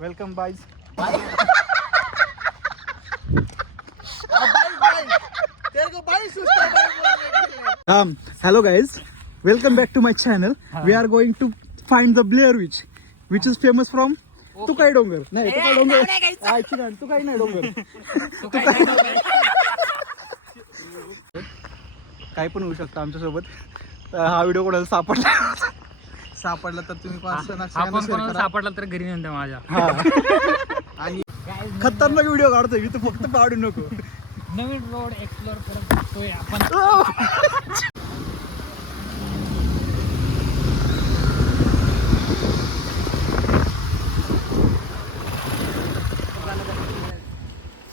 Welcome बाईज. Hello guys, welcome back to my channel. We are going to find the Blair Witch, which is famous from तुकाई डोंगर. नाही तुकाई डोंगर तुकाई नाही डोंगर. काय पण होऊ शकतं आमच्यासोबत. हा व्हिडिओ कोणाला सापडला तर तुम्ही सापडला तर घरी नंतर माझ्या. आणि खतरनाक व्हिडिओ काढतोय मी, तू फक्त पाडू नको. नवीन रोड एक्सप्लोर करत असतोय आपण.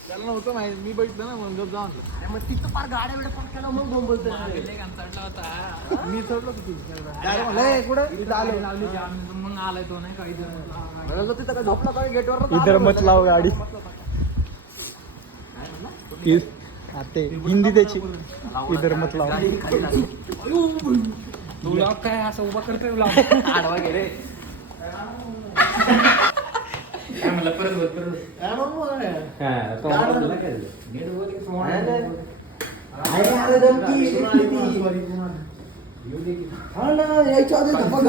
त्याला नव्हतं माहिती, मी बघितलं ना म्हणून जाऊन. मग तिथं फार गाड्या वेळ पण केला मग बोंबलतो चढला होता मी चढलो कुठे मग आलाय तो नाही काही तिथं झोपला का गेटवर इधर मत लाव गाडी. ते हिंदी त्याची इधर मत लाव. तुला काय असं उभा करतोय आडवा गे रे. मला परत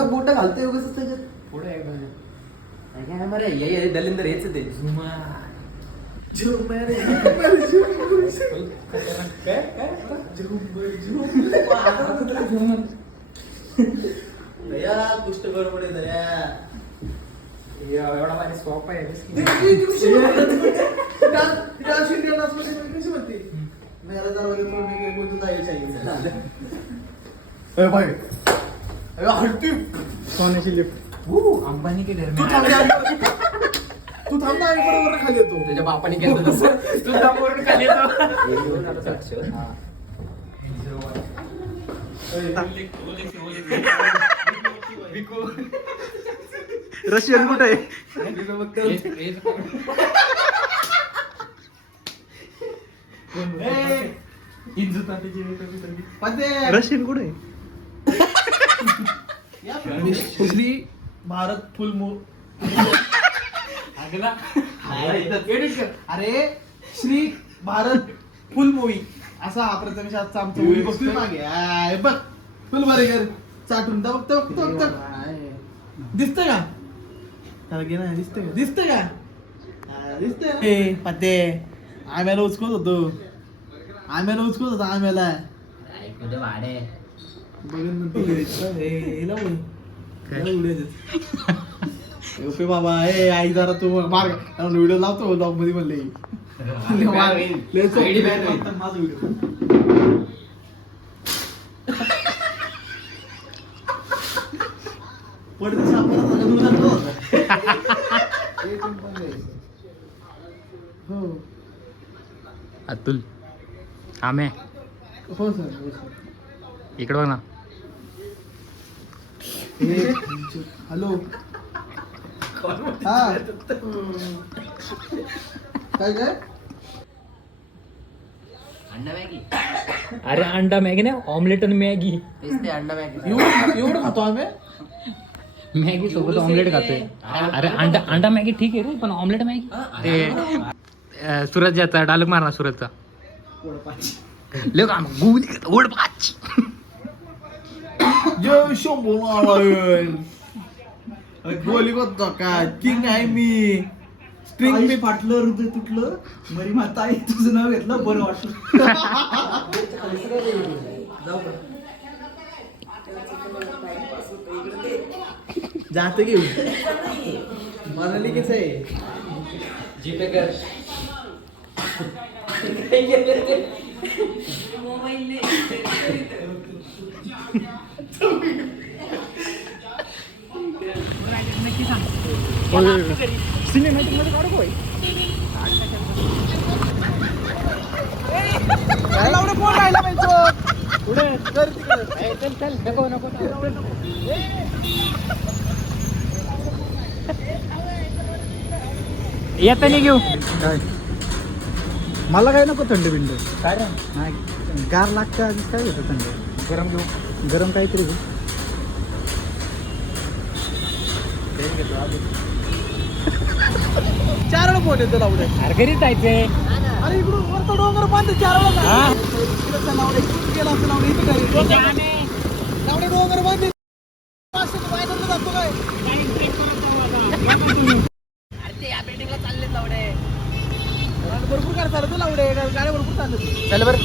बोट घालतोय पुढे दलिंदर हेच ते कुष्ट बरोबर एवढा माझी स्वॉप आहे. सोन्याची लिफ्ट. अंबानी के घर तू थांब ना, बरोबर खाली येतो. त्याच्या बापाने केलं तसं तुझा वरून खाली येतो. रशियन कुठे आहे? रशियन कुठे आहे? श्री भारत फुल अरे श्री भारत फुल मूवी असा हा प्रथमेश आजचा आमचा मूवी बघतोय मागे. बघ फुल बरे कर चाटून बघतो दिसतंय का? त्याला घे ना. दिसतंय का? दिसतंय पते. आम्हाला उचकत होतो आम्हाला बघून ओके बाबा. आई जरा तू मार व्हिडिओ लावतो ब्लॉग मध्ये म्हणले माझा व्हिडिओ. पडते हो अतुल आम्ही हो सर इकडे बघ ना. हॅलो हा काय अंडा मॅगी. अरे अंडा मॅगी नाही, ऑमलेट आणि मॅगी. ते अंडा मॅगी एवढं खातो आम्ही. मॅगी सोबत ऑमलेट खातोय. अरे अंडा मॅगी ठीक आहे रे, पण ऑमलेट मॅगी ते सूरज ज्याचा डायलॉग मारला सूरजचा ओढ पाच. शंभू नारायण गोली करतो का किंग आहे मी. स्ट्रिंग मी फाटलं हृदय तुटलं मरी माता आई तुझं नाव घेतलं बरं वाटलं. जात घेऊ मला लिखीच आहे जीपे कर. सिनेमॅटिक मध्ये काढू कोय फोन राहिला पाहिजे पुढे कर तिकडे. चल नको येतं नाही घेऊ काय. मला काय नको थंड बिंड. काय नाही गार लागतं आधीच. काय घेतो थंड? गरम घेऊ. गरम काहीतरी घेऊ. घेतो चार वेळा फोन येतो लावडे. अरे घरीच जायचंय. अरे इकडून वरचा डोंगर बांधते चार वेळा हा? इकडचा लावडे इकडून गेला असं लावडे इथे घरी लावडे डोंगर बांधते बायकडे जातो काय भरपूर कार चालत लावडे गाड्या भरपूर चालत. चल बर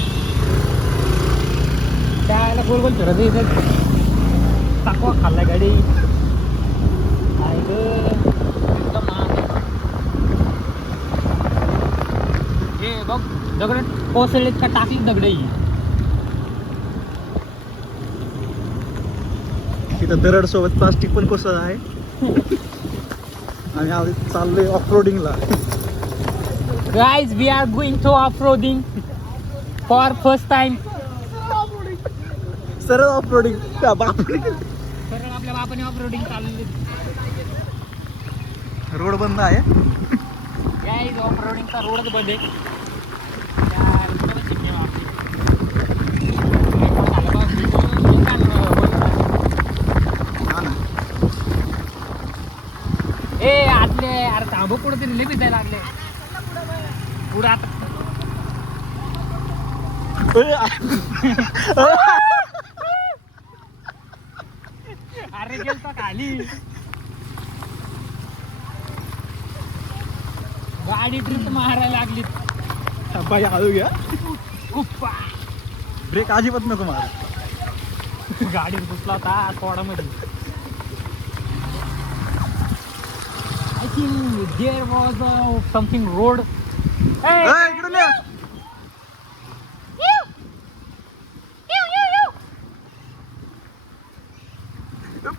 त्याला गोल गोल फिरत इथे टाकवा खाल्ला गाडी. काय गं, इतकं महाग आहे. हे बघ दगड कोसळलेत का टाकली दगड ही. तिथं दरड सोबत प्लास्टिक पण कोसळ आहे. आणि आम्ही चाललोय ऑफरोडिंगला. Guys, we are going to off-roading for first time. सरळ ऑफरोडिंग सरळ आपल्या बापाने ऑफ-रोडिंग चालली. रोड बंद आहे. Guys, ऑफ-रोडिंगचा रोडच बंद आहे. यार, खरंच चिमणी बापरे. हा ना. ए आतले अरे थांबू पुढे तरी लई भिजायला लागले पुढे आता. अरे गेलतो खाली गाडी ट्रिप मारायला लागली. बाई हळू घ्या. उप्पा. ब्रेक अजिबात नको मार. गाडीत घुसला होता थोडामध्ये. I think there was something road. Hey! इकडून ये.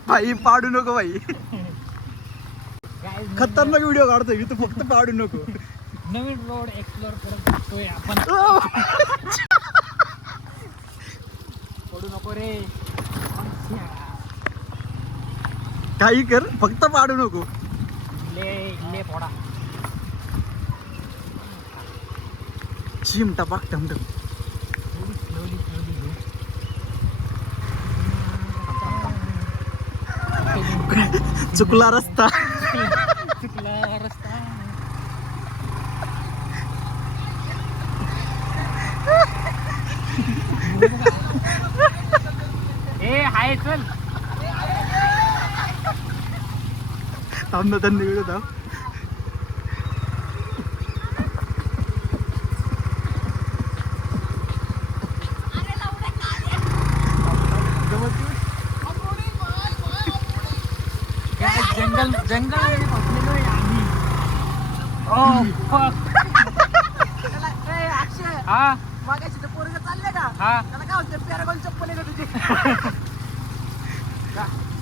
भाई पाडू नको भाई. Guys, खतरनाक व्हिडिओ काढतोय मी, तू फक्त पाडू नको. नवीन रोड एक्सप्लोर करत जातोय आपण. पडू नको रे. काही कर फक्त पाडू नको. ले ले पोडा. चिमटा पाक टमटम. Slowly go. चुकला रस्ता. चुकला रस्ता. ए हाय चल. थांब ना, त्यांनी व्हिडिओ थांब. जंगल जंगल फसलेलो आहे आम्ही. Oh, fuck. हा हा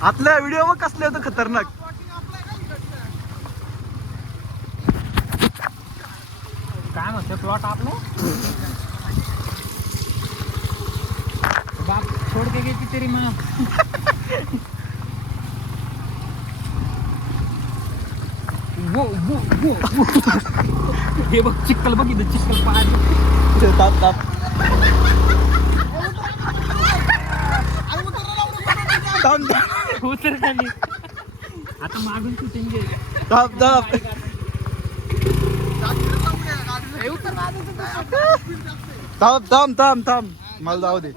आतल्या व्हिडिओ मग कसले होतं खतरनाक. काय म्हणतो प्लॉट आपलं. बाप छोड़ के गई तेरी माँ. वो हे बघ चिक्कल बघ इथं चिक्कल पाणी. ताप ताप. थांब उतर खाली आता मागून शूटिंग घे. थांब थांब. थांब थांब थांब थांब मला जाऊ दे.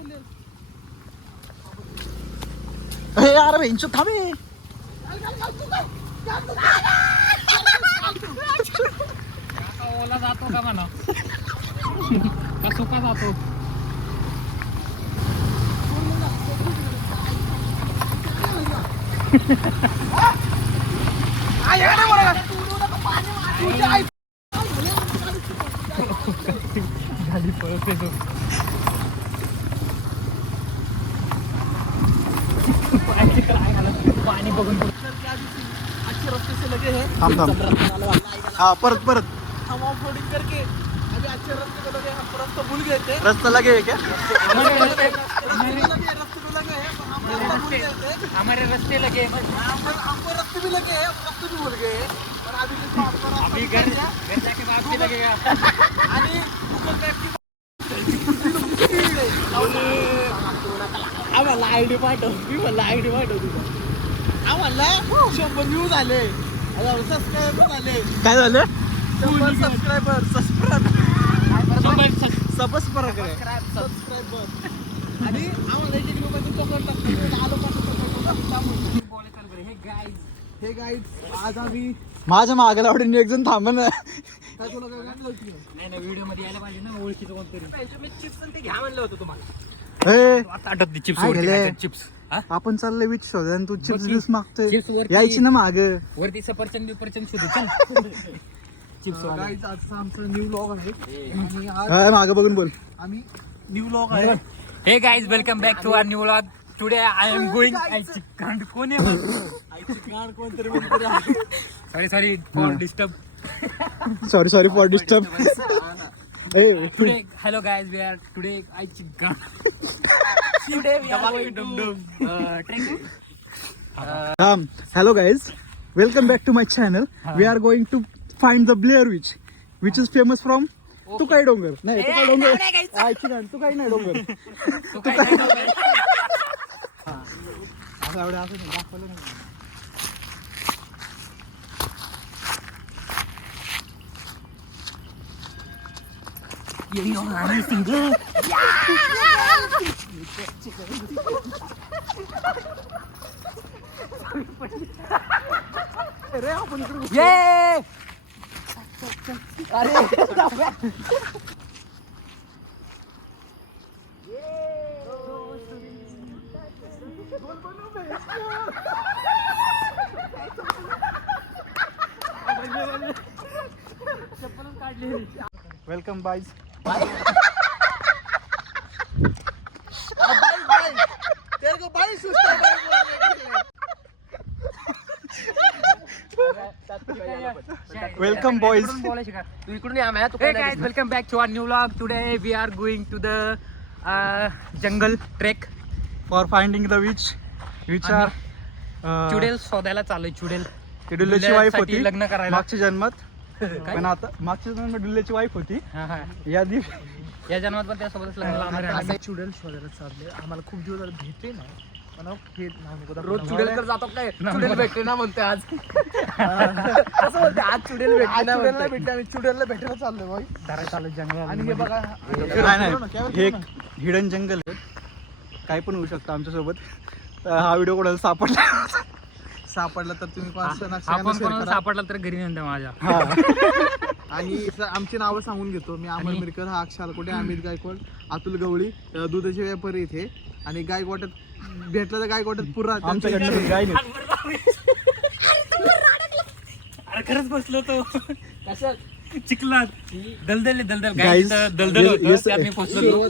हे यार बेंचो थांबे. आता ओला जातो का म्हणा का सुका जातो. गाडी पळते तो. पाणी बघून थांब थांब. हा परत परत हम ऑफ रोडिंग करके अभी अच्छे रास्ते को लगे, हम रास्ता भूल गए थे. रस्ता लगे क्या. हमारे रास्ते को लगे हम रास्ता भूल गए थे. हमारे रास्ते लगे. हमको रास्ते भी लगे, हम रास्ते भी भूल गए. और अभी देखो आपका रास्ता अभी घर जाके बाद भी लगेगा. आणि गूगल मॅप की आम्हाला आयडी पाठव. मी म्हणलं आयडी पाठव तुझा. आम्हाला 100 व्ह्यू झाले, सबस्क्राईबर झाले. काय झालं. सबस्क्रायबर आणि आम्हाला एक रुपयाचं चॉकलेट हे गाईज आज आम्ही माझ्या मागायला आवडेल एक जण थांब ना. काय तुला काय लागलं होतं? नाही व्हिडिओ मध्ये यायला पाहिजे ना ओळखीचं कोणतरी. मी चिप्स ते घ्या म्हणलं होतं तुम्हाला. ए, आता आठवत चिप्स काय गेले? चिप्स आपण चाललोय विच शोध आणि तू चिप्स बघ की, बिप्स मागतोय. chips वरती- यायची ना माग. वरती सफरचंद बिफरचंद शोधू चल. चिप्स गाईज आजचा आमचा न्यू व्लॉग आहे आणि आज माग बघून बोल. आम्ही न्यू व्लॉग आहे. Hey guys welcome back to our new vlog. Today I am going कोण आहे sorry for disturb. Sorry for disturb. Today hello guys we are today I chicken. Hello guys welcome back to my channel. We are going to find the Blair witch is famous from Tukai Dongar. नाही तुकाई डोंगर तुकाई नाही Dongar. Welcome boys. Welcome boys. तू इकडून या मॅ तू Hey guys, welcome back to our new vlog. Today we are going to the jungle trek. For finding the witch or चुडेल शोधायला चालू चुडेल. डुल्ल्याची वाईफ होती लग्न करायला. मागच्या जन्मात. पण आता मागच्या जन्मात डुल्ल्याची वाईफ होती. या या जन्मात पण त्यासोबतच लग्न लावणार आहे. आम्ही चुडेल शोधायला चालले. आम्हाला खूप दिवस झाले भेटले नाही. पण हे नाव नको दाखवू. रोज चुडेलकर जातो काय चुडेल भेटले ना म्हणते आज. कसं म्हणते आज चुडेल भेटले आज ना चुडेलला म्हणते. भेटले. आम्ही चुडेलला भेटायला चाललोय भाई. धरायला चालू जंगल. आणि हे बघा नाही हे एक हिडन जंगल आहे. काय पण होऊ शकतं आमच्यासोबत. हा व्हिडिओ कोणाला सापडला तर तुम्ही आपण कोणाला सापडला तर घरी नेऊन द्या माझ्या. आणि आमची नावं सांगून घेतो. मी अमर मिरकर, हा अक्षय आलकोटे, अमित गायकवाड, अतुल गवळी, दुधाचे व्यापारी इथे. आणि गायकवाड्यात भेटलं तर गायकवाड्यात पुरा आमच्याकडे गाय नाही. अरे खरंच बसलो तो चिखलात. दलदल Guys, दलदल होतं yes, त्यात मी फसलो.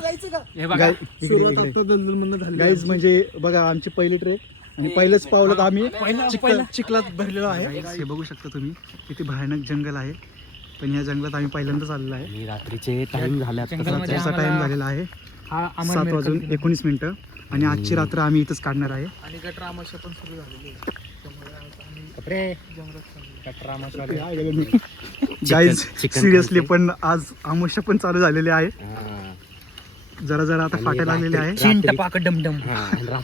हे बघा गाईज म्हणजे बघा आमची पहिली ट्रेक आणि पहिलंच पावलं आम्ही चिखलात भरलेलो आहे. हे बघू शकता तुम्ही किती भयानक जंगल आहे. पण या जंगलात आम्ही पहिल्यांदाच आलेलो आहे. रात्रीचे टाइम झाले जंगलामध्ये रात्रीचा टाइम झालेला आहे हा 7:19 आणि आजची रात्र आम्ही इथंच काढणार आहे. आणि गटर आमाशा पण सुरू झालेली आहे. त्यामुळे आज आम्ही रे गाईज सिरियसली पण आज आमुष्य पण चालू झालेले आहे. जरा आता फाटायला लागलेले आहे. चिन टपाक डमडम.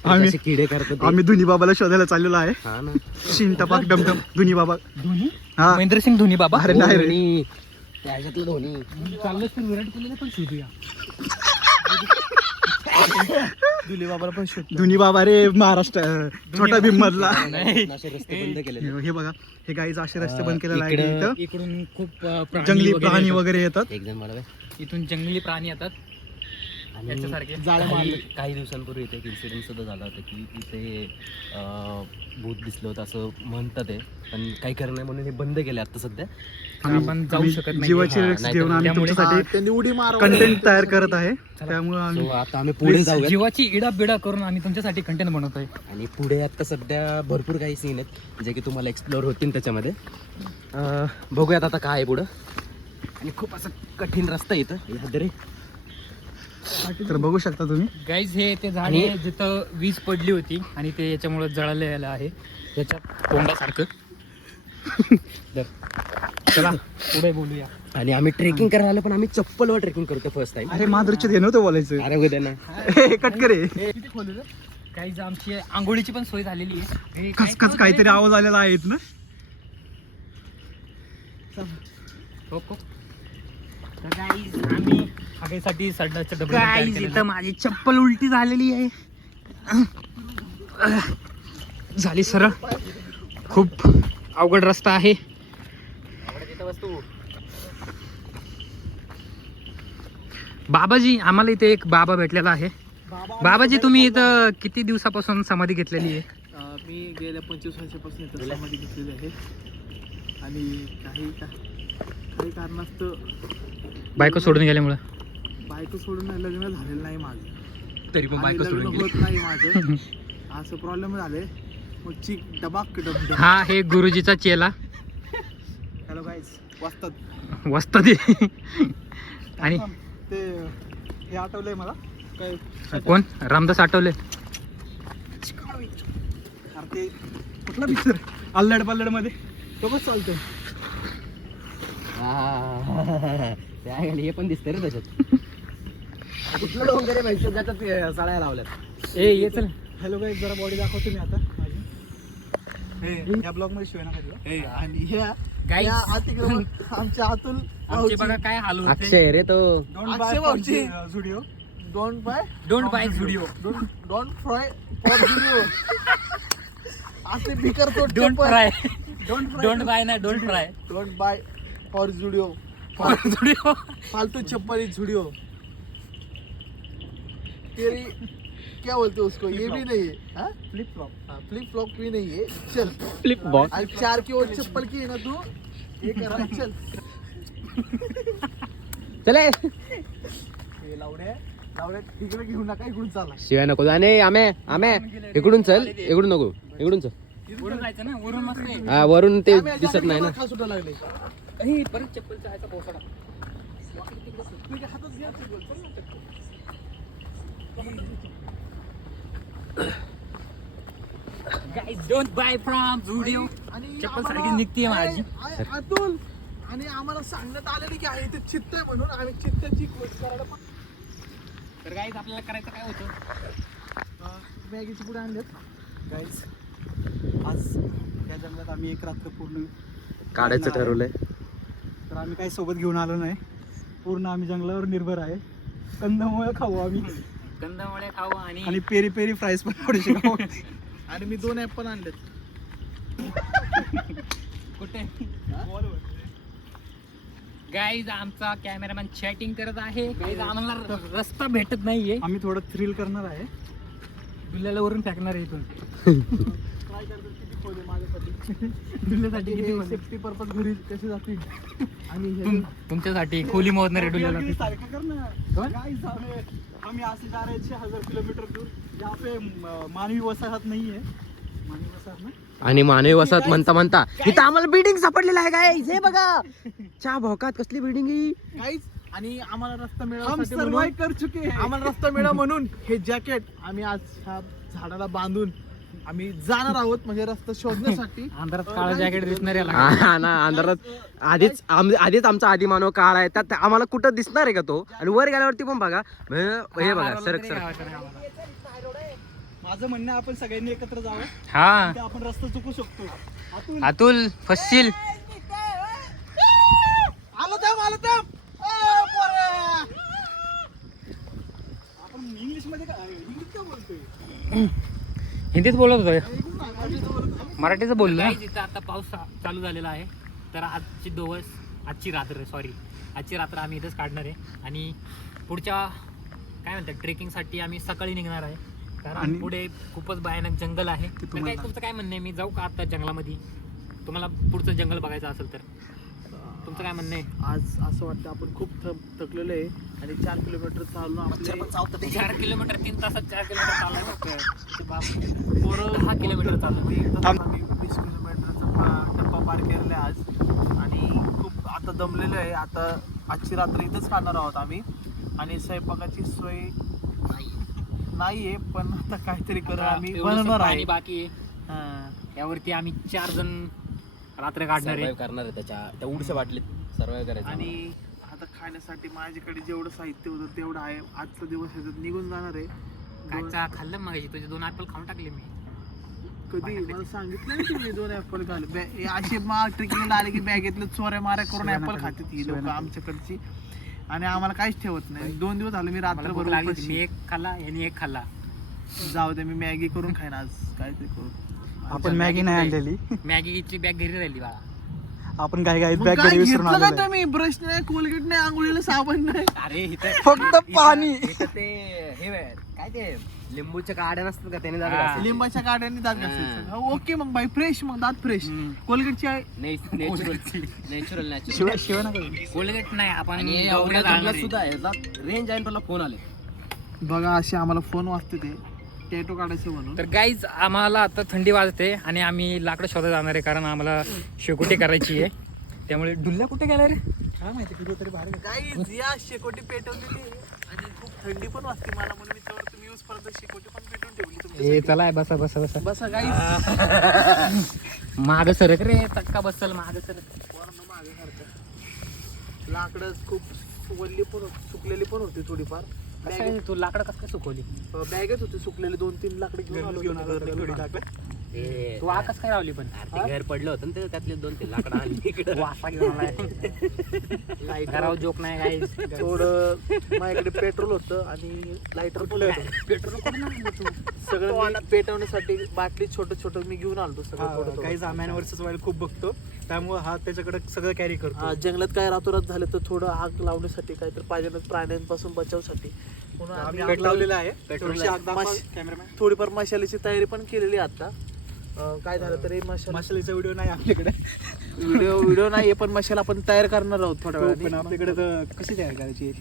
आम्ही किडे करतो आम्ही धुनी बाबाला शोधायला चाललेलो आहे. शिन टपाक डमडम धुनी बाबा. हा महेंद्र सिंग धोनी बाबा. अरे नाही रे. त्याच्यातलं धोनी चाललं तर विराट कोहलीला पण शोधूया. दुले बाबाला पण शोध. धुनी बाबा रे महाराष्ट्र छोटा भीम मधला. असे रस्ते बंद केले. हे बघा हे गाईज असे रस्ते बंद केलेला आहे इथं. इकडून खूप प्राणी जंगली वगैरे प्राणी येतात. वगैरे येतात. एक जण मला इथून जंगली प्राणी येतात. याच्यासारखे काही दिवसांपूर्वी इथे एक इन्सिडेंट सुद्धा झाला होता की इथे भूत दिसलं होतं असं म्हणतात ते. पण काही कारण नाही म्हणून हे बंद केले आता सध्या. आपण जाऊ शकत नाही. जीवाची हा, रिस्क नाहीतर घेऊन आम्ही त्यामुळे तुमच्यासाठी त्यांनी उडी मार कंटेंट तयार करत आहे. त्यामुळे आम्ही So, आता आम्ही पुढे जाऊया जीवाची इडा बिडा करून आम्ही तुमच्यासाठी कंटेंट बनवतोय. आणि पुढे आता सध्या भरपूर काही सीन आहेत जे की तुम्हाला एक्सप्लोअर होतील त्याच्यामध्ये. बघूयात आता काय आहे पुढं. आणि खूप असं कठीण रस्ता आहे इथं. याद रे तर बघू शकता तुम्ही. गाईज हे ते झाड आहे जिथं वीज पडली होती आणि ते याच्यामुळे जळालेलं आहे याच्यात तोंडासारखं. चला पुढे बोलूया. आणि आम्ही ट्रेकिंग करायला आलो पण आम्ही चप्पलवर ट्रेकिंग करतो फर्स्ट टाइम. अरे माधुरीचे हे नव्हतं बोलायचं. अरे उद्या ना कट करे. गाईज आमची आंघोळीची पण सोय झालेली आहे. खचखच काहीतरी आवाज आलेला आहे ना. हो हो. तर guys, आम्ही हागेसाठी सड्डाच्या डब्यात इथं माझी चप्पल उलटी झालेली आहे. झाली सरळ. खूप अवघड रस्ता आहे. बाबाजी, आम्हाला इथे एक बाबा भेटलेला आहे. बाबाजी, तुम्ही इथं किती दिवसापासून समाधी घेतलेली आहे? मी गेल्या 25 वर्षापासून इथं समाधी घेतलेली आहे आणि काही कारणास्तव बायको सोडून गेल्यामुळं बायको सोडून लग्न झालेलं नाही माझं. तरी पण आणि बायको लग्न सोडून गेली. होत नाही माझं. असं प्रॉब्लेम झाले. मग चिक डबाक डब हा हे गुरुजीचा चेला हॅलो गाईज वाचतात वस्ताद आहे. आणि ते हे आठवलंय मला काय कोण? रामदास आठवले. अरे ते कुठला पिक्चर अल्लड पल्लड मध्ये तो बस चालतोय. हे पण दिसतंय रे त्याच्यात. कुठलं डोंगर आहे माहिती ज्याच्यात साड्या लावल्यात. ए ये चल. हॅलो गाईज, जरा बॉडी दाखवतो मी आता माझी. या ब्लॉग मध्ये शिवाय नका. आणि ह्या Guys. या अतिक्रमण आमच्या अतुल आमचे बघा काय हाल होते. अक्षय रे तो. अक्षय भाऊची. Video don't buy don't buy video. Don't fry for video. असे बिकर तो don't fry. Don't don't buy ना, don't fry. Don't buy for Zudio. Video. फालतू चप्पल जुडिओ. तेरी क्या बोलते उसको, ये भी नहीं है. हाँ? Flip flop. फ्लिप फ्लॉप भी नहीं है. चल फ्लिप बॉक्स. आणि 4 की ओर चप्पल की है ना तू ये करा. चल चले. हे लावड्या तिकडे घेऊन नका, इकडून चाला. शिवाय नको. आणि आम्ही इकडून चल. इकडून नको. इकडून चल. वरून जायचं ना, वरून मस्त आहे. हा वरून ते आम्ही दिसत नाही ना. खा सुटा लागले. ए, परत चप्पलचा ह्याचा पावसाळा. तुझ्या हातात घ्या चप्पल. चल ना. Guys, don't buy from Zudio. आणि चप्पल आम्हाला- सारखी निघतीये माझी. अतुल आणि आम्हाला सांगण्यात आलेलं की आहे ते चित्त आहे म्हणून आम्ही चित्ताची खोज करायला तर गाईज आपल्याला करायचं काय होतं? मॅगीची पुढे आणलेत. गाईज, आज या जंगलात आम्ही एक रात्र पूर्ण काढायचं ठरवलंय. तर आम्ही काही सोबत घेऊन आलो नाही. पूर्ण आम्ही जंगलावर निर्भर आहे. कंदमुळं खाऊ आम्ही कंदमुळे खाऊ आणि आणि पेरी पेरी फ्राईज पण थोडेसे खाऊ. आणि मी 2 ॲप पण आणलेत. कुठे? गाईज आमचा कॅमेरामॅन चॅटिंग करत आहे. गाईज आम्हाला रस्ता भेटत नाहीये. आम्ही थोडं थ्रिल करणार आहे. दुल्ल्याला वरून फेकणार आहे इथून. ट्राय करतो किती खोल आहे माझ्यासाठी. दुल्ल्यासाठी किती बोलले? सेफ्टी पर्पज घरी कसे जातील. आणि हे तुमच्यासाठी खोली मोजणार आहे दुल्ल्याला. सारखं कर ना. Guys, आम्ही असे जा रहे 6000 किलोमीटर दूर. यहाँ पे मानवी वसाहत नहीं है. मानवी वसाहत ना. आणि मानवी वसाहत म्हणता इथं आम्हाला बिल्डिंग सापडलेलं आहे काय. हे बघा च्या भोकात कसली बिल्डिंग ही. काहीच. आणि आम्हाला रस्ता हम मिळासाठी सर्वाइव कर चुके हैं. आम्हाला रस्ता मिळा म्हणून हे जॅकेट आम्ही आज ह्या झाडाला बांधून आम्ही जाणार आहोत म्हणजे रस्ता शोधण्यासाठी. अंधारात काळा जॅकेट दिसणार याला. हा ना. अंधारात आधीच आमचा आदिमानव काळ आहे. त्यात आम्हाला कुठं दिसणार आहे का तो. आणि वर गेल्यावरती पण बघा. हे बघा सरक सरक. माझं म्हणणं आहे, आपण सगळ्यांनी एकत्र जावं. हा ते आपण रस्ता चुकू शकतो. अतुल, अतुल फसशील. आलो थांब. आपण इंग्लिश मध्ये इंग्लिश का बोलतोय? हिंदीत बोलत होतो. मराठीचं बोललो. इथं आता पाऊस चालू झालेला आहे. तर आजची रात्र आम्ही इथेच काढणार आहे. आणि पुढच्या काय म्हणतात ट्रेकिंगसाठी आम्ही सकाळी निघणार आहे. कारण आणि पुढे खूपच भयानक जंगल आहे. तर काय तुमचं काय म्हणणं आहे? मी जाऊ का आता जंगलामध्ये? तुम्हाला पुढचं जंगल बघायचं असेल तर तुमचं काय म्हणणं आहे? आज असं वाटतं आपण खूप थकलेलो आहे आणि 4 किलोमीटर चाललो. आपले 4 किलोमीटर 3 तासात 4 किलोमीटर चाललं. पोरं 10 किलोमीटर चाललं. आम्ही 20 किलोमीटरचा टप्पा पार केलेला आहे आज आणि खूप आता दमलेलो आहे. आता आजची रात्र इथंच काढणार आहोत आम्ही. आणि स्वयंपाकाची सोय नाहीये पण आता काहीतरी करू आम्ही बनवणार आहे. बाकी आहे यावरती आम्ही 4 जण रात्र काढणार आहे. करणार आहे त्या उडच्या बाटलीत सर्वाइव्ह करायचं. आणि आता खाण्यासाठी माझ्याकडे जेवढं साहित्य होतं तेवढं आहे. आजचा दिवस ह्याच्यात निघून जाणार आहे. कायचा खाल्लं मग तुझे 2 ऍपल खाऊन टाकले मी. कधी मला सांगितलं नाही तुम्ही 2 ऍपल खाल्ले असे ट्रेकिंगला आले की बॅगेतलं चोऱ्या माऱ्या करून ऍपल खाते ती लोक आमच्याकडची आणि आम्हाला काहीच ठेवत नाही 2 दिवस झाले मी मला भूक रात्रभर लागली उपाशी. मी एक खाल्ला यांनी एक खाल्ला जाऊ दे मी मॅगी करून खाईन आज काहीतरी करून आपण मॅगी नाही आणलेली, मॅगीची बॅग घरी राहिली बाळा. आपण काय मग बॅग काय घरी विसरून घेतलं आलेलो का आहे. तुम्ही ब्रश नाही कोलगेट नाही आंघोळीला साबण नाही अरे इथं फक्त पाणी. इथं ते हे काय ते लिंबूच्या काड्या नसतात का त्याने हा. जागा लिंबाच्या काड्यांनी दात घासायचं ओके मग बाई फ्रेश मग दात फ्रेश कोलगेटची आहे नॅचरल नॅचरल शिवाय शिवाय नका. कोलगेट नाही आपण आणि गौऱ्या एवढ्या जाळणार जंगलात आहे. सुद्धा याचा रेंज आहे मला फोन आले बघा असे आम्हाला फोन वाजते ते टॅटो काढायचे म्हणून तर गाईज आम्हाला आता थंडी वाजते आणि आम्ही लाकडं शोधायला जाणार आहे कारण आम्हाला शेकोटी करायची आहे. त्यामुळे डुल्ल्या कुठे गेला रे? काय माहिती किती तरी भारी. काही या शेकोटी पेटवलेली आहे आणि खूप थंडी पण वाजते मला म्हणून मी त्यावर तुम्ही यूज परत शेकोटी पण पेटवून ठेवली तुमच्या ए चला बसा बसा बसा बसा गाई माग सरक रे चक्का बसल माग सरक. लाकडं खूप वल्ली पण सुकलेली पण होती थोडीफार कसं आहे, तू लाकडं कसं काय सुकवली? बॅगच होती सुकलेली 2-3 लाकडं घेऊन आलो थोडी होतो. टाकलं. तू आकच काय लावली पण ते घर पडलं होतं ना ते त्यातले 2-3 लाकडं आली इकडे वासा घेऊन आलाय. घरावर जोक नाही गाईज. थोडं माझ्याकडे पेट्रोल होतं आणि लायटर पण होतं पेट्रोल कुठून आणलं तू? सगळं मी पेटवण्यासाठी बाटली छोटं छोटं मी घेऊन आलो सगळं थोडं थोडं. काही मॅन वर्सेस वाईल्ड खूप बघतो, त्यामुळे हा त्याच्याकडे सगळं कॅरी करतो. हा, जंगलात काय रातोरात झालं तर थोडं आग लावण्यासाठी काहीतरी पाहिजे ना प्राण्यांपासून बचावसाठी म्हणून आम्ही आग पेट लावलेलं आहे. पेट्रोल थोडीशी आग दाखवा, मश- कॅमेरामॅन. थोडीफार मशालीची तयारी पण केलेली आहे आता काय झालं तरी मशालीचा व्हिडिओ नाही आपल्याकडे, व्हिडिओ नाही पण मशाल आपण तयार करणार आहोत थोड्या पण वेळाने आपल्याकडे तर कशी तयार करायची.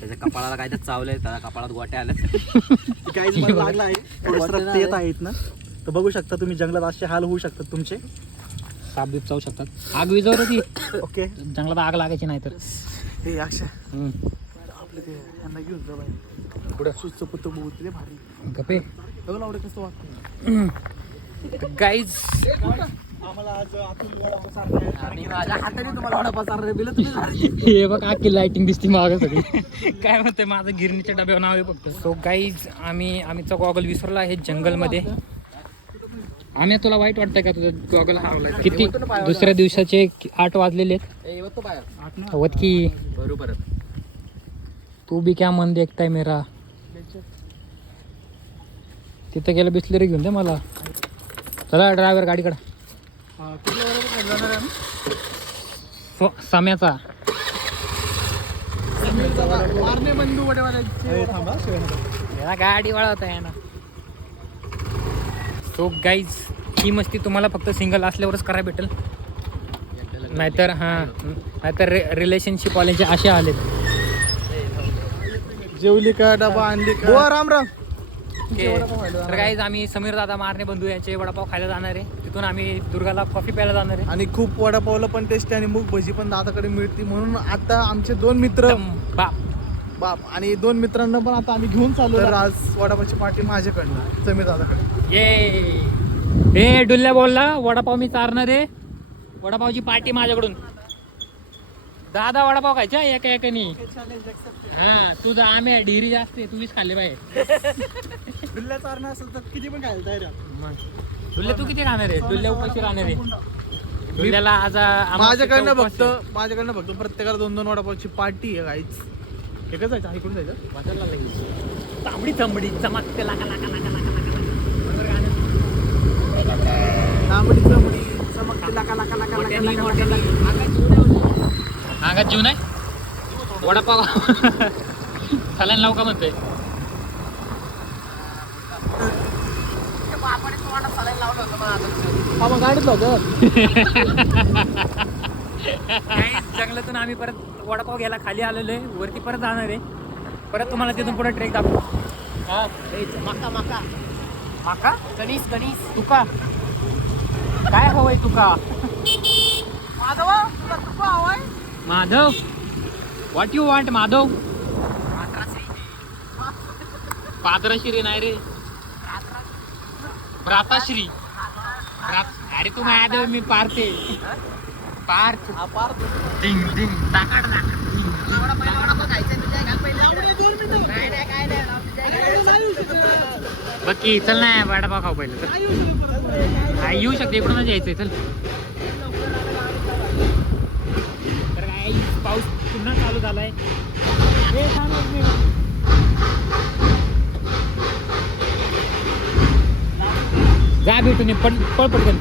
त्याच्या कपाळाला काय तर चावलंय त्याला कपाळात गोट्या आल्या काहीच मला लागला आहे, थोडंसं रक्त येत आहेत ना, तर बघू शकता तुम्ही जंगलात असे हाल होऊ शकतात तुमचे. साप बीप चावू शकतात. आग विजवत होती ओके, जंगलात आग लागायची नाही तर. हे अक्षा आपले ते यांना घेऊन जा बाई पुढे सुस्त पुत्त बोलते भारी गपे बघ आवडे कसं वाटतं गाईज. आम्हाला आज आतून माझ्या हाताने तुम्हाला वडापाव चालणार बिल तुम्ही हे बघ आखी लाइटिंग दिसते माग सगळी. काय म्हणते माझं गिरणीच्या डब्यावर नाव आहे फक्त. सो गाईज आम्हीचा गॉगल विसरला आहे जंगलमध्ये. आम्ही तुला वाईट वाटतंय का तुझं गॉगल हरवलाय? किती दुसऱ्या दिवसाचे 8 वाजलेले आहेत. वत की बरोबर तू बी क्या मन देखताय मेरा. तिथं गेलं बिसलेरी घेऊन दे मला. चला ड्रायव्हर गाडी काढा. सम्याचा मारणे बंधू वडेवाल्याचे थांबा, शिवाय नका. याला गाडी वळवता आहे ना. सो गाईज ही मस्ती तुम्हाला फक्त सिंगल असल्यावरच करायला भेटेल, नाहीतर नाहीतर रिलेशनशिप वाल्यांचे असे आलेत. जेवली का डबा आणली का राम राम तर गाईज आम्ही समीर दादा मारणे बंधू यांचे वडापाव खायला जाणार आहे. तिथून आम्ही दुर्गाला कॉफी प्यायला जाणार आहे. आणि खूप वडापावला पण टेस्ट आणि मूग भजी पण दादाकडे मिळते म्हणून आता आमचे 2 मित्र बाप बाप आणि 2 मित्रांना पण आता आम्ही घेऊन चाललो. तर आज वडापावची पार्टी माझ्याकडनं समीर दादाकडे. ये डुल्ल्या बोलला वडापाव मी चारणार आहे. वडापावची पार्टी माझ्याकडून. दादा वडापाव खायचा एका एकानी. हा तुझा आम्ही डिरी जास्त आहे, तुम्हीच खाल्ले पाहिजे. बिल्ल्या चारणं असेल तर किती पण खायला तयार आहे. डुल्ल्या तू किती राहणार आहे? डुल्ल्या उपाशी राहणार आहे. डुल्ल्याला आज माझ्याकडनं फक्त प्रत्येकाला 2-2 वडापावची पार्टी आहे गाईच. एकच जायचं ऐकून जायचं तांबडी तांबडी चमकते लाका लाका लाका लाका लाका. तांबडी चमडी चमकते लाका लाका लाका लाका लाका. अंगात जीव नाही वडापाव सलाईन लावू का म्हणतोय. गाडीत होतं जंगलातून आम्ही परत वडापाव घ्यायला खाली आलेलो आहे. वरती परत जाणार आहे. परत तुम्हाला तिथून पुढे ट्रेक दाखवू. हा माका माका माका गणेश गणेश तुका काय हवंय तुका? Madhav what you want Madhav? पात्रश्री नाही रे, भ्राताश्री. अरे तू माधव मी पार्थे पार्थ डिंग डिंग टाकाड टाकाड. बघ की चल ना वडापाव खाऊ पहिलं चल. हा, येऊ शकते इकडूनच यायचंय चल. तर काय पाऊस पुन्हा चालू झालाय. हे छान वाटतंय. जा भेटून पण पळ पटकन.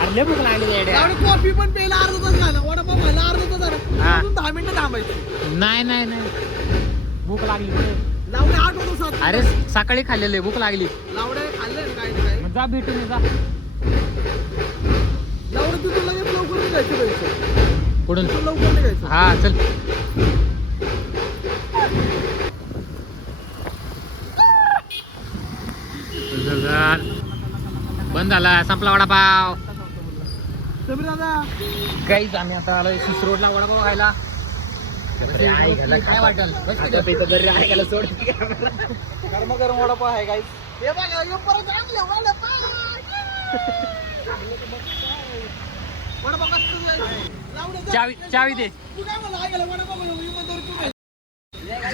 अरे लय भूक लागली येड्या. कॉफी पण प्यायला अर्धा तास झाला, वडापाव खायला अर्धा तास झाला. हा. अजून 10 मिनिटं थांबायचं. नाही नाही नाही भूक लागली. लावडे 8 वाजता 7. अरे सकाळी खाल्लेलं भूक लागली. लावडे खाल्ले काय नाही काय. मग जा भेटून ये, जा लावडे तू तुला लगेच लवकर निघायचं. पुढून. तू लवकर निघायचं. हा चल. बंद झाला, संपला वडापाव. समीर दादा काहीच आम्ही आता आलोय सिस रोडला वडापाव खायला. काय वाटेल सोड. गरम गरम वडापाव आहे गाईस. हे बघा हे परत आणले वडापाव. वडापाव कसं आहे? लावडे जा. चावी चावी दे. तू काय म्हणला ऐकायला वडापाव विमानतळ तू काय?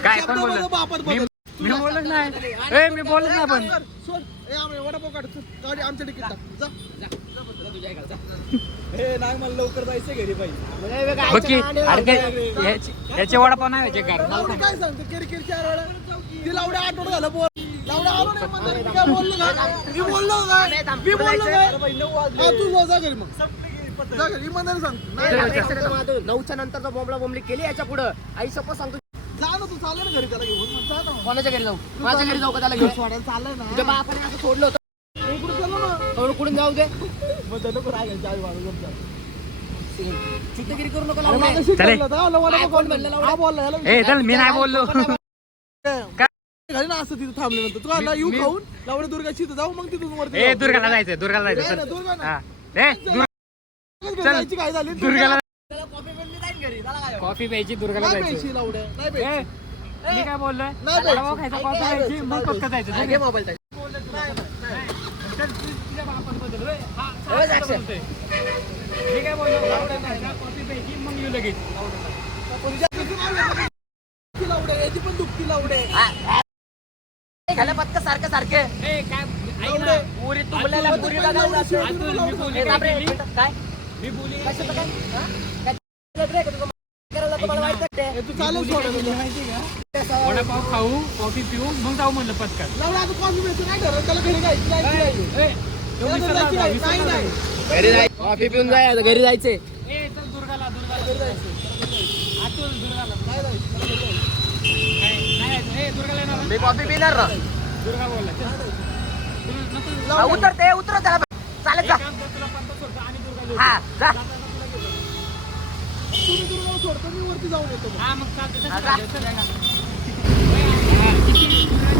काय कोण बोललं? बापात मी बोलत. बोलत नाही. ए मी बोलत नाही पण. सोड. ए आम्ही वडापाव काढतो. गाडी आमच्या तिकीट टाक. जा. हे नाही मला लवकर जायचं घरी पाहिजे. बघ की अरे ते याचे वडापाव नाही व्हायचे घर. लावडे काय सांगतो किरकिर 4 वेळा. ती लावडे आठवडा झालं बोल. लावडे आलो नाही म्हणतो. मी काय बोललो का? मी बोललो का? मी बोललो का? हा तू जाऊ जा घरी मग. जा घरी इमानदारी सांग. 9च्या नंतर बोंबली केली याच्या पुढं. आई सप्पा सांगतो जा ना तू चाललं ना घरी त्याला घेऊन मग जा ना मग. कोणाच्या घरी जाऊ? माझ्या घरी जाऊ का त्याला घेऊन? सोडायला चाललंय तुझ्या ना. बापाने असं सोडलं होतं. इकडून चाललो ना. तर कुठून जाऊ दे? मग त्याला कोण आहे चावी वाढवून जा. चित्तगिरी करू नको अरे लावडे. मागाशी चले. बोलला होता, आला वडापाव काय कोण म्हणलं लावडे? हा बोलला याला ए चल मी नाही बोललो. घरी ना असं तिथं थांबल्यानंतर तू आला येऊ खाऊन लावडे दुर्गाची इथं जाऊ मग तिथून वरती ए जाऊ. दुर्गाला जायचं दुर्गाला नाही, जायचं नाही, चल. दुर्गा ना. हा ए लगेच घरी जायची काय झाली दुर्गाला त्याला कॉफी पण मी जाईन घरी. त्याला काय? कॉफी प्यायची दुर्गाला नाही जायचं. प्यायची लावडे नाही ए प्यायची. मी काय बोललोय नाही वडापाव प्यायची. खायचा कॉफी प्यायची मग पक्क जायचं. घे मोबाईल त्याचा. मी काय बोललो कॉफी प्यायची मग येऊ लगेच. ती लावडे याची पण दुखती लावडे. घाला पत्का सारखं सारखं. ए काय ऐक ना. पुरी तुंबलेल्या पुरी बघायला जाते. मी बोली ए, बाप रे, एक काय मिनिट, काय? मी बोली कशाचं काय? हा? काय केलं रे? का तुझं करायला जातं मला माहित आहे ते. तू चालेल सोडायला माहिती का वडापाव खाऊ कॉफी पिऊ मग जाऊ म्हणलं पटकन. लावडे आता कॉफी प्यायचं नाही ठरवलं त्याला घरी जायची जायची. ए, तो त्याला विसरला जायची होता, नाही, विसरला नाही, होता. नाही. घरी जाय कॉफी पिऊन जाय आता घरी जायचे. ए चल दुर्गाला आतून दुर्गाला नाही जायचं, त्याला घरी जायचं. नाही जायचं. ए दुर्गाला येणार ना? मी कॉफी पिणार ना. दुर्गा बोलला चल. तुला नको हा, उतर त्याला चालत जा. एक काम कर, तुला पंत सोडतो आणि दुर्गा हा जा. तुम्ही दुर्गाला सोडतो मी वरती जाऊन येतो मग. हा मग चालतं हा, तसं जा. करायचं. हा, किती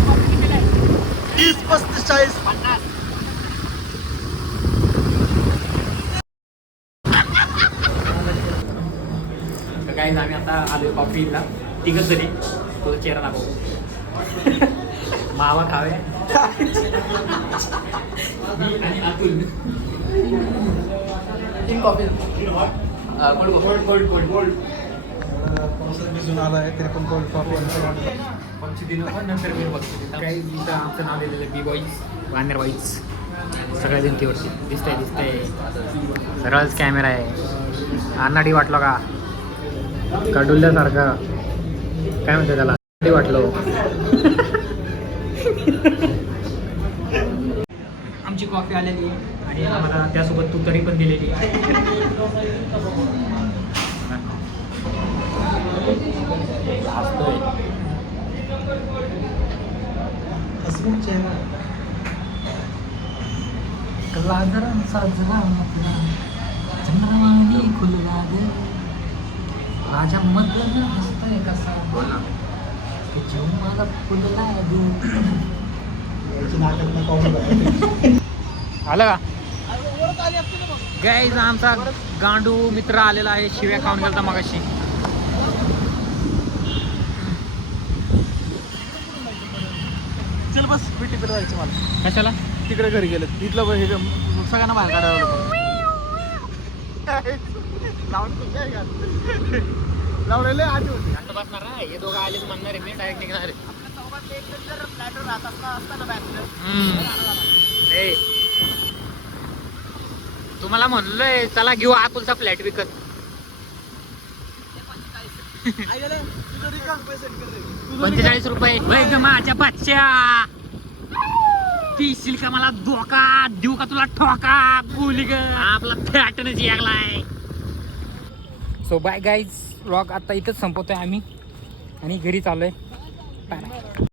कॉफी कितीला आहे? 30, 35, 40, 50. तर काय आम्ही आता आलोय कॉफीला तिघच जरी तुझा चेहरा दाखव. मावा खावे मी आणि अतुल. तीन कॉफी. गोल्ड पावसात भिजून आला आहे तरी पण कोल्ड कॉफी आमची दिन पण नंतर मी बघतो. काही इथं आमचं नाव लिहिलेलं बी बॉईज वानर बॉईज सगळ्या भिंतीवरती दिसतंय. सरळच कॅमेरा आहे. अन्नाडी वाटलो का कडुल्यासारखा काय म्हणते त्याला अन्नाडी वाटलो. आमची कॉफी आलेली आणि आम्हाला त्यासोबत तू तरी पण दिलेली. राजा मधन हसतोय कसा मला फुलला आलं का गाईज आमचा गांडू मित्र आलेला आहे. शिव्या खाऊन गेलता मगाशी. चल बस मी तिकडे जायचं मला. कशाला तिकडे घरी गेलं तिथलं हे सगळ्यांना बाहेर काढायला लावलेले आधी होते. बसणार हे दोघं आले म्हणणार आहे मी डायरेक्ट निघणार आहे. ए, तुम्हाला म्हणलोय चला घेऊ आकुलचा फ्लॅट विकत. 45 रुपये वय ग माझ्या बच्च्या. पिशील का मला धोका देऊ का तुला ठोका बोली ग आपला फॅटनच यागलाय. सो बाय गाईज, व्लॉग आता इथंच संपवतोय आम्ही आणि घरी चाललोय. Bye bye.